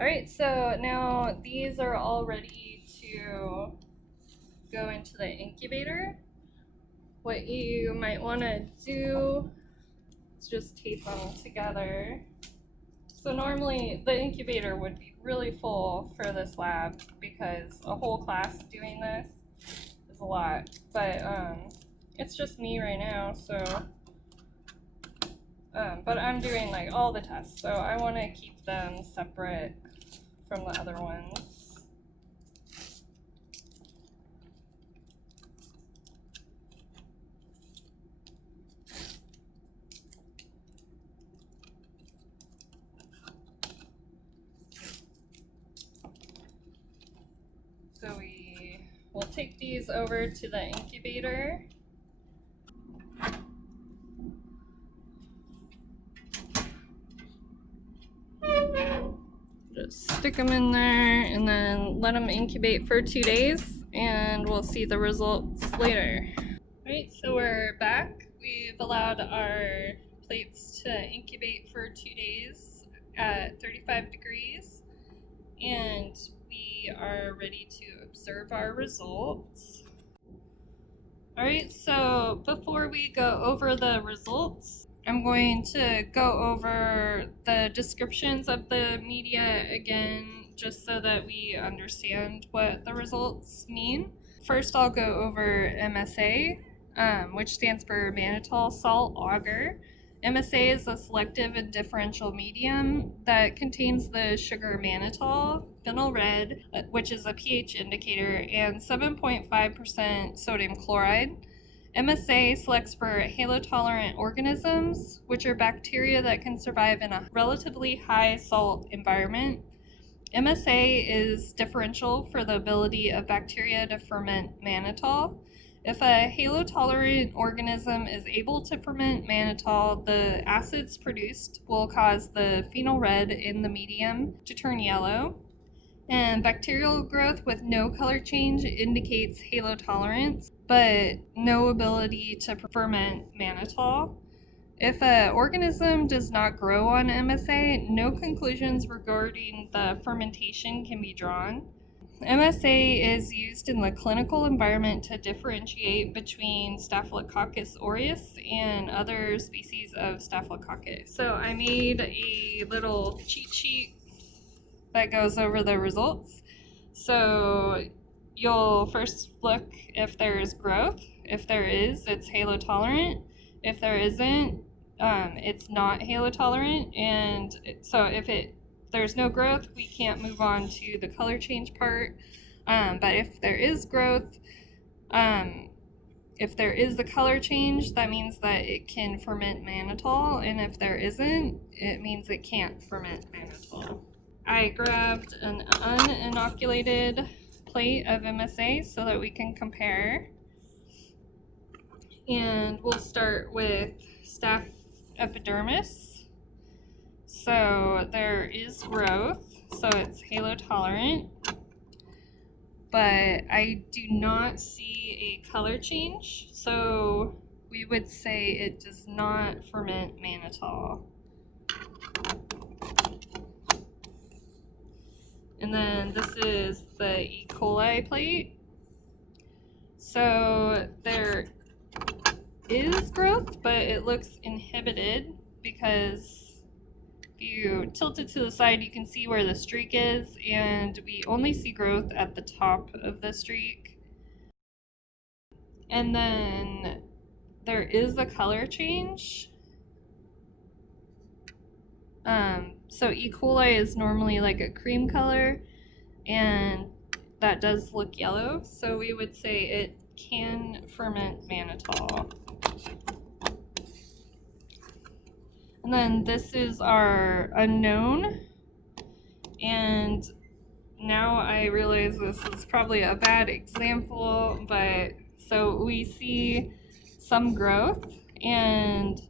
All right, so now these are all ready to go into the incubator. What you might want to do is just tape them together. So normally the incubator would be really full for this lab because a whole class doing this is a lot, but it's just me right now, so but I'm doing like all the tests, so I want to keep them separate from the other ones. So we will take these over to the incubator. Just stick them in there and then let them incubate for 2 days, and we'll see the results later. Alright, so we're back. We've allowed our plates to incubate for 2 days at 35 degrees, and we are ready to observe our results. Alright, so before we go over the results, I'm going to go over the descriptions of the media again, just so that we understand what the results mean. First, I'll go over MSA, which stands for mannitol salt agar. MSA is a selective and differential medium that contains the sugar mannitol, phenol red, which is a pH indicator, and 7.5% sodium chloride. MSA selects for halotolerant organisms, which are bacteria that can survive in a relatively high salt environment. MSA is differential for the ability of bacteria to ferment mannitol. If a halotolerant organism is able to ferment mannitol, the acids produced will cause the phenol red in the medium to turn yellow. And bacterial growth with no color change indicates halotolerance, but no ability to ferment mannitol. If an organism does not grow on MSA, no conclusions regarding the fermentation can be drawn. MSA is used in the clinical environment to differentiate between Staphylococcus aureus and other species of Staphylococcus. So I made a little cheat sheet that goes over the results. So you'll first look if there's growth. If there is, it's halotolerant. If there isn't, it's not halotolerant. And so if there's no growth, we can't move on to the color change part. But if there is growth, if there is the color change, that means that it can ferment mannitol. And if there isn't, it means it can't ferment mannitol. I grabbed an uninoculated plate of MSA so that we can compare. And we'll start with Staph Epidermis. So there is growth, so it's halotolerant, but I do not see a color change, so we would say it does not ferment mannitol. And then this is the E. coli plate. So there is growth, but it looks inhibited because if you tilt it to the side, you can see where the streak is, and we only see growth at the top of the streak. And then there is a color change. So E. coli is normally like a cream color, and that does look yellow, so we would say it can ferment mannitol. And then this is our unknown, and now I realize this is probably a bad example, but so we see some growth, and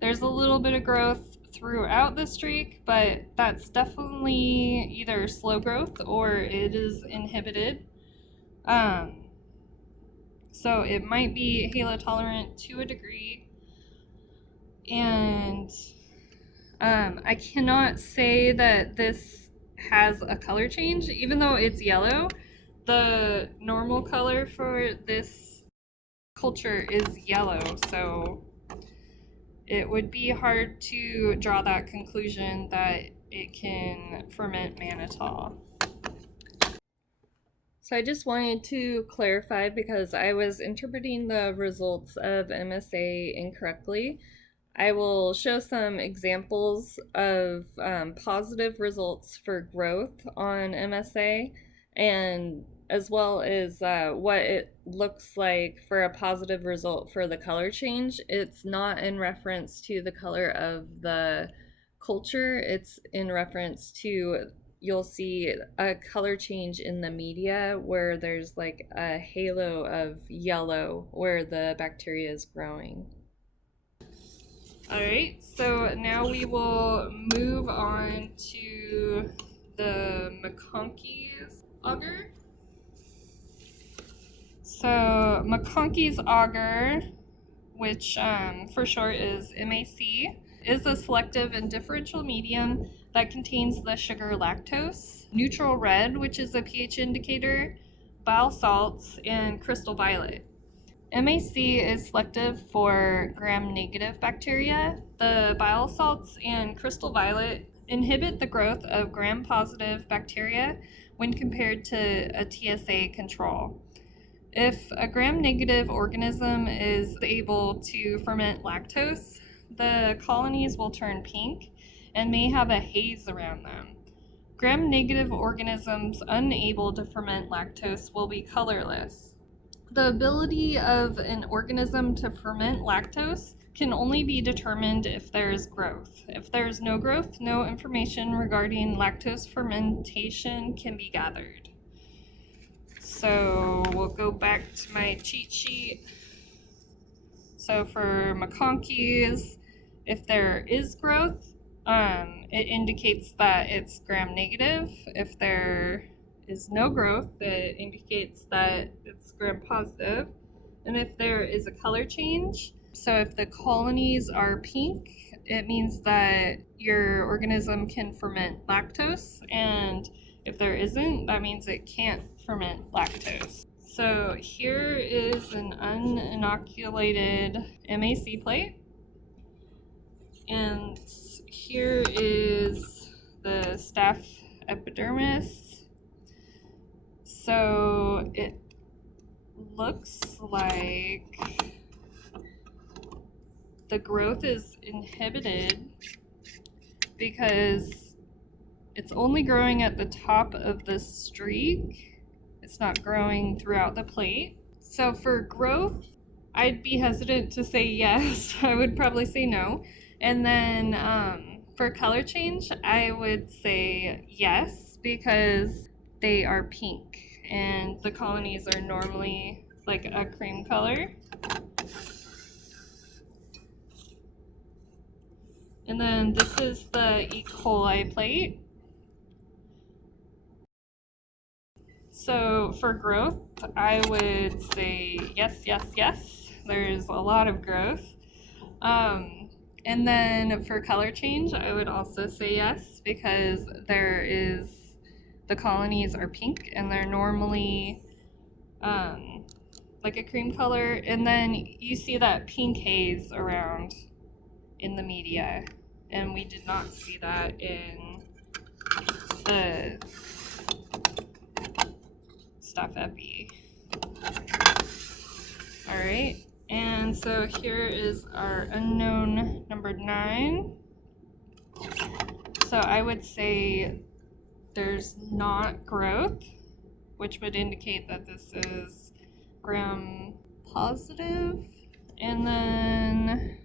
there's a little bit of growth throughout the streak, but that's definitely either slow growth or it is inhibited. So it might be halotolerant to a degree, and I cannot say that this has a color change, even though it's yellow. The normal color for this culture is yellow, so it would be hard to draw that conclusion that it can ferment mannitol. So I just wanted to clarify because I was interpreting the results of MSA incorrectly. I will show some examples of positive results for growth on MSA, and as well as what it looks like for a positive result for the color change. It's not in reference to the color of the culture, it's in reference to, you'll see a color change in the media where there's like a halo of yellow where the bacteria is growing. Alright, so now we will move on to the Mcconkey's auger. So Mcconkey's auger, which for short is MAC, is a selective and differential medium that contains the sugar lactose, neutral red, which is a pH indicator, bile salts, and crystal violet. MAC is selective for gram-negative bacteria. The bile salts and crystal violet inhibit the growth of gram-positive bacteria when compared to a TSA control. If a gram-negative organism is able to ferment lactose, the colonies will turn pink and may have a haze around them. Gram-negative organisms unable to ferment lactose will be colorless. The ability of an organism to ferment lactose can only be determined if there is growth. If there is no growth, no information regarding lactose fermentation can be gathered. So we'll go back to my cheat sheet. So for Mcconkey's, if there is growth, it indicates that it's gram-negative. If there is no growth, it indicates that it's gram-positive. And if there is a color change, so if the colonies are pink, it means that your organism can ferment lactose, and if there isn't, that means it can't ferment lactose. So here is an uninoculated MAC plate, and here is the Staph Epidermis. So it looks like the growth is inhibited because it's only growing at the top of the streak. It's not growing throughout the plate. So for growth, I'd be hesitant to say yes. I would probably say no. And then for color change, I would say yes, because they are pink and the colonies are normally like a cream color. And then this is the E. coli plate. So for growth, I would say yes, yes, yes. There's a lot of growth. And then for color change, I would also say yes, because the colonies are pink and they're normally like a cream color. And then you see that pink haze around in the media, and we did not see that in the Staph Epi. All right, and so here is our unknown number 9. So I would say there's not growth, which would indicate that this is gram positive. And then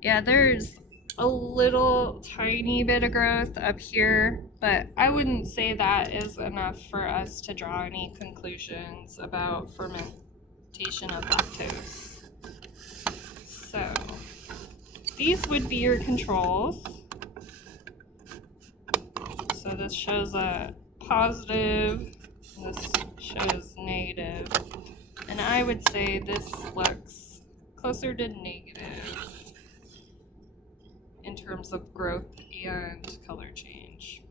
yeah, there's a little tiny bit of growth up here, but I wouldn't say that is enough for us to draw any conclusions about fermentation of lactose. So these would be your controls. So this shows a positive, this shows negative, and I would say this looks closer to negative. terms of growth and color change.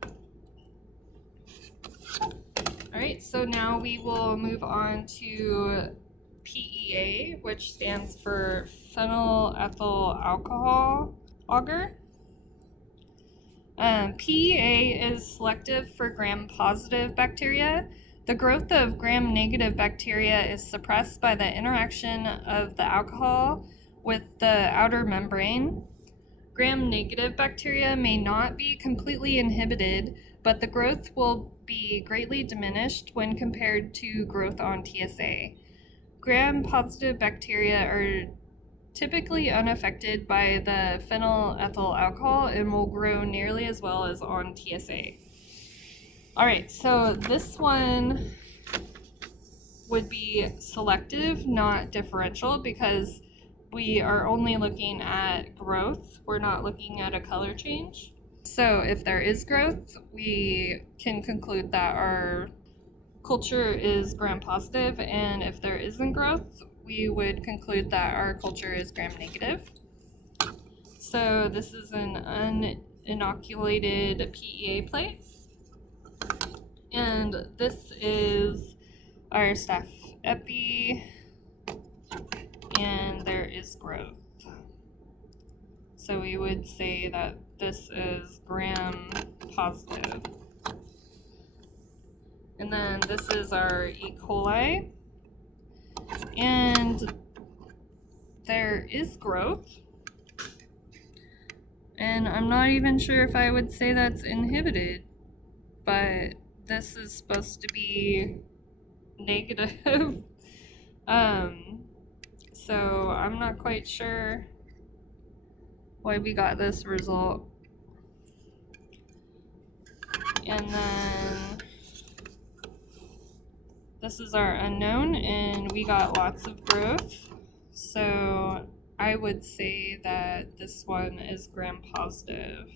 Alright, so now we will move on to PEA, which stands for Phenyl Ethyl Alcohol Auger. PEA is selective for gram-positive bacteria. The growth of gram-negative bacteria is suppressed by the interaction of the alcohol with the outer membrane. Gram-negative bacteria may not be completely inhibited, but the growth will be greatly diminished when compared to growth on TSA. Gram-positive bacteria are typically unaffected by the phenyl ethyl alcohol and will grow nearly as well as on TSA. Alright, so this one would be selective, not differential, because we are only looking at growth. We're not looking at a color change. So if there is growth, we can conclude that our culture is gram-positive, and if there isn't growth, we would conclude that our culture is gram-negative. So this is an uninoculated PEA plate. And this is our Staph Epi, and there is growth. So we would say that this is gram-positive. And then this is our E. coli, and there is growth. And I'm not even sure if I would say that's inhibited, but this is supposed to be negative. So I'm not quite sure why we got this result. And then this is our unknown, and we got lots of growth. So I would say that this one is gram-positive.